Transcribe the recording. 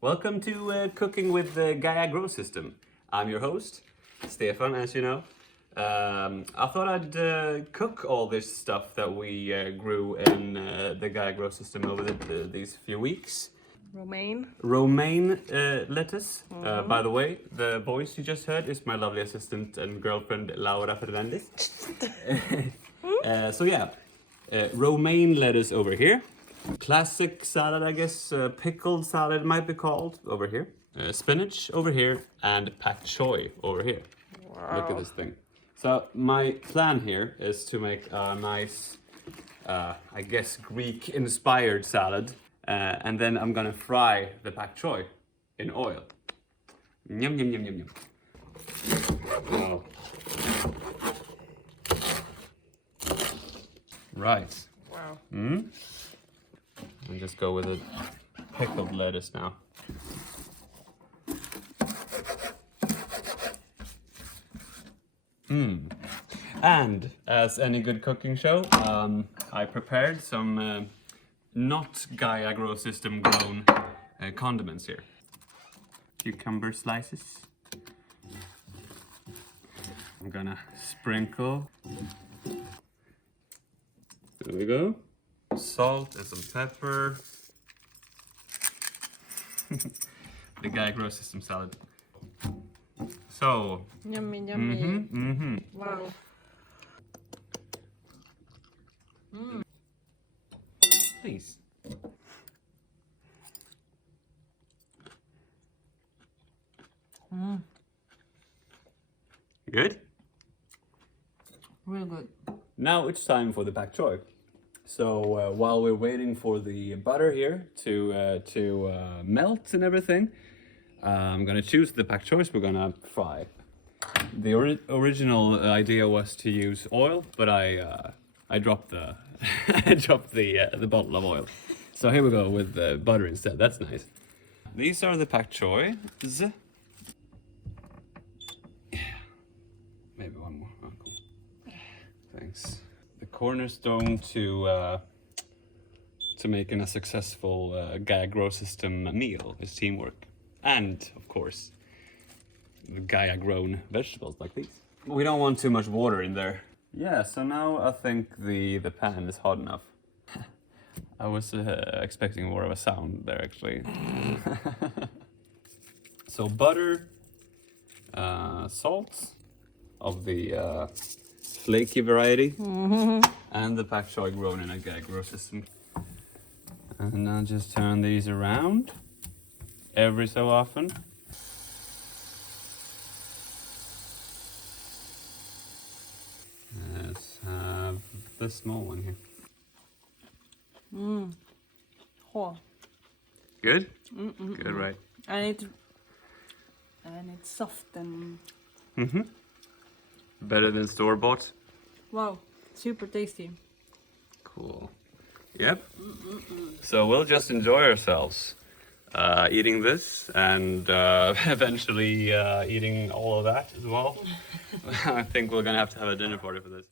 Welcome to Cooking with the Gaia Grow system. I'm your host, Stefan, as you know. I thought I'd cook all this stuff that we grew in the Gaia Grow system over these few weeks. Romaine lettuce. By the way, the voice you just heard is my lovely assistant and girlfriend Laura Fernandez. Romaine lettuce over here. Classic salad, I guess, pickled salad might be called, over here. Spinach over here, and Pak Choi over here. Wow. Look at this thing. So my plan here is to make a nice, I guess, Greek-inspired salad. And then I'm gonna fry the Pak Choi in oil. Yum, yum, yum, yum, yum. Oh. Right. Wow. And just go with a pickled lettuce now. And as any good cooking show, I prepared some not Gaia Grow system grown condiments here. Cucumber slices. I'm gonna sprinkle. There we go. Salt and some pepper. The Gaia Grow system salad. So. Yummy, yummy. Wow. Please. Good? Real good. Now it's time for the Pak Choi. So while we're waiting for the butter here to melt and everything, I'm gonna choose the Pak Chois we're gonna fry. The original idea was to use oil, but I dropped the I dropped the bottle of oil. So here we go with the butter instead. That's nice. These are the Pak Chois. Yeah. Maybe one more. Oh, cool. Thanks. The cornerstone to making a successful Gaia Grow system meal is teamwork, and of course, the Gaia grown vegetables like these. We don't want too much water in there. Yeah, so now I think the pan is hot enough. I was expecting more of a sound there, actually. So butter, salt of the flaky variety, and the Pak Choi grown in a Gaia Grow system. And I'll just turn these around every so often. Let's have the small one here. Good? Good, right? And it's soft and... Better than store-bought? Wow, super tasty. Cool. Yep. So we'll just enjoy ourselves eating this and eventually eating all of that as well. I think we're gonna have to have a dinner party for this.